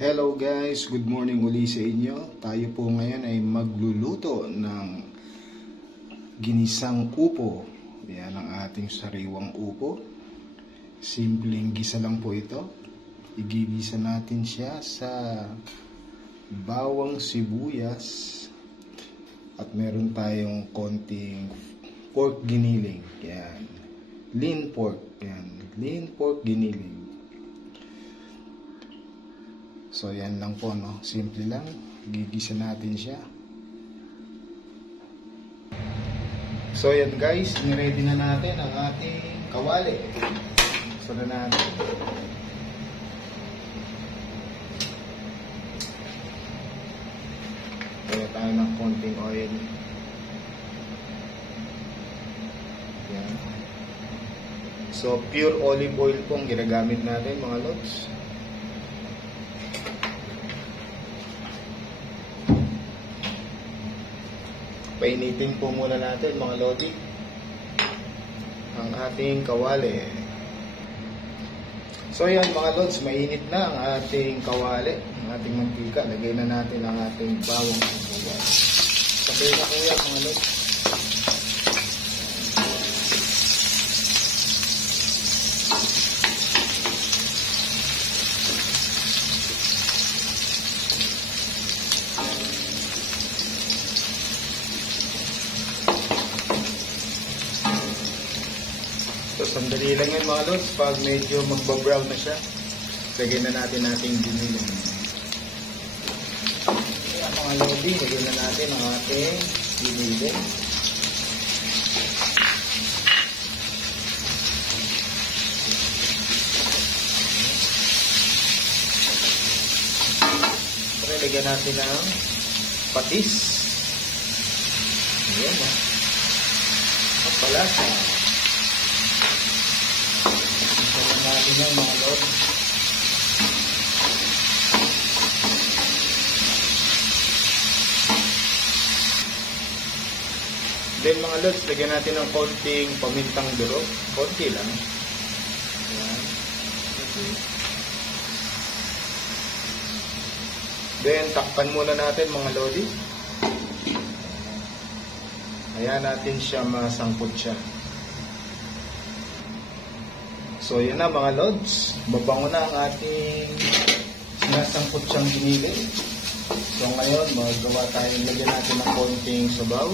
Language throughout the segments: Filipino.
Hello guys, good morning uli sa inyo. Tayo po ngayon ay magluluto ng ginisang upo. Yan ang ating sariwang upo. Simpleng gisa lang po ito. Igigisa natin siya sa bawang sibuyas at meron tayong konting pork giniling. Yan. Lean pork. Yan. Lean pork giniling. So yan lang po, no? Simple lang. Gigisa natin siya. So yan guys, niready na natin ang ating kawali. So na natin. Kaya tayo ng konting oil. Yan. So pure olive oil pong ginagamit natin mga lods. Painitin po muna natin mga lodi ang ating kawali. So yan mga lods, mainit na ang ating kawali, ang ating mantika. Lagay na natin ang ating bawang sibuyas. Sabay na po yan mga lods. So, sandali lang yan mga lods. Pag medyo magba-brown na siya, lagyan na natin ating giniling. Kaya mga lodi, lagyan na natin ang ating giniling. Siyempre, lagyan natin ang patis. Ayan ha. At palasa. Natin yung mga lod. Then mga lods, lagyan natin ng konting pamintang durog. Konti lang. Ayan. Okay. Then takpan muna natin mga lodi. Ayan natin siya, masangkot siya. So yan na mga lods, babango na ang ating sinasangkot siyang giniling. So ngayon magawa tayo, lagyan natin ng konting sabaw.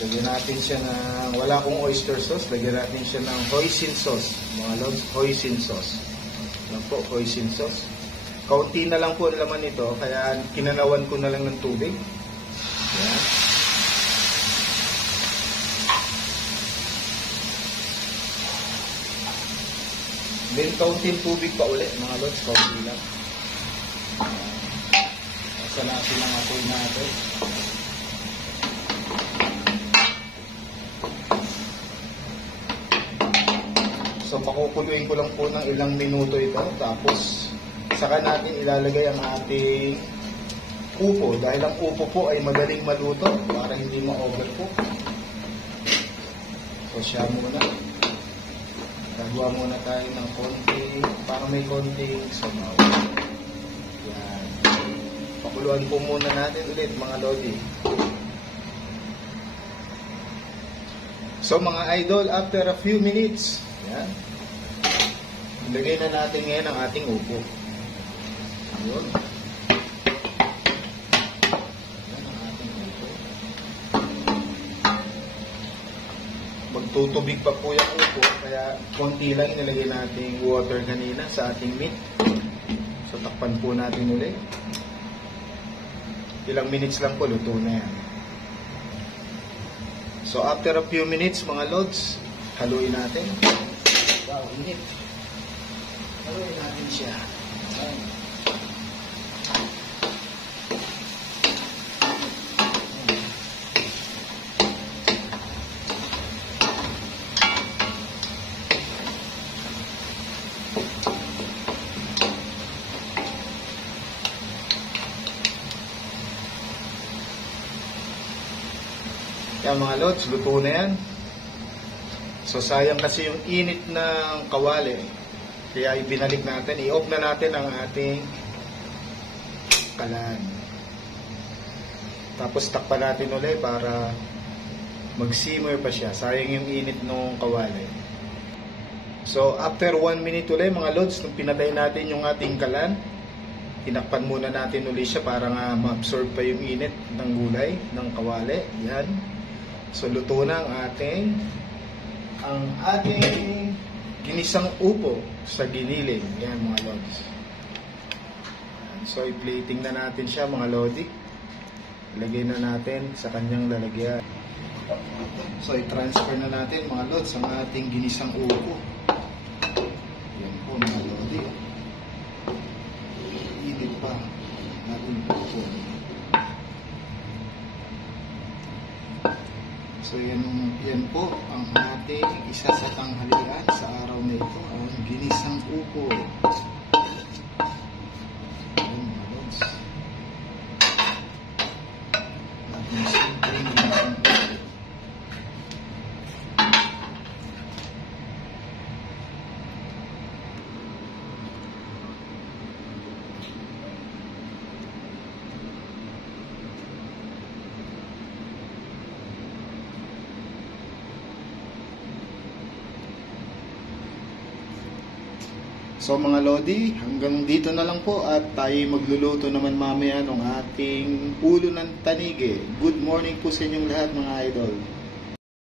Lagyan natin siya ng, wala akong oyster sauce, lagyan natin siya ng hoisin sauce. Mga lods, hoisin sauce. Yan po, hoisin sauce. Kaunti na lang po ang laman nito, kaya kinanawan ko na lang ng tubig. Yan. Then, kaunting tubig pa ulit, mga lods, kaunti lang. Asa natin ang apoy natin. So, pakukuluin ko lang po ng ilang minuto ito. Tapos, saka natin ilalagay ang ating upo. Dahil ang upo po ay madaling maluto para hindi ma-overcook. So, siya muna. Gagawa muna tayo ng konti, para may konting sabaw. Yan. Pakuluan po muna natin ulit mga lodi. So mga idol, after a few minutes, yan. Ilagay na natin ngayon ang ating upo. Ayun. Magtutubig pa po yung upo, kaya konti lang inilagay natin water kanina sa ating meat. So takpan po natin ulit. Ilang minutes lang po, luto na yan. So after a few minutes mga lods, haluin natin. Wow, init. Haluin natin siya. Kaya mga lods, luto na yan. So sayang kasi yung init ng kawali. Kaya ibinalik natin, i-off na natin ang ating kalan. Tapos takpan natin ulit para mag-simmer pa siya. Sayang yung init ng kawali. So after 1 minute ulit mga lods, nung pinatay natin yung ating kalan, tinakpan muna natin ulit siya para nga ma-absorb pa yung init ng gulay, ng kawali. Yan. So luto na ang ating ginisang upo sa giniling. Yan mga lods. So i-plating na natin siya mga lodi. Ilagay na natin sa kanyang lalagyan. So i-transfer na natin mga lods ang ating ginisang upo. Yan po mga lodi. Init pa natin upo. So yan po ang ating isa sa tanghalian sa araw na ito, ang ginisang upo. Ayan mga lods. Ating simpleng ginisang upo. So mga lodi, hanggang dito na lang po at tayo magluluto naman mamaya ng ating ulo ng tanige. Good morning po sa inyong lahat mga idol.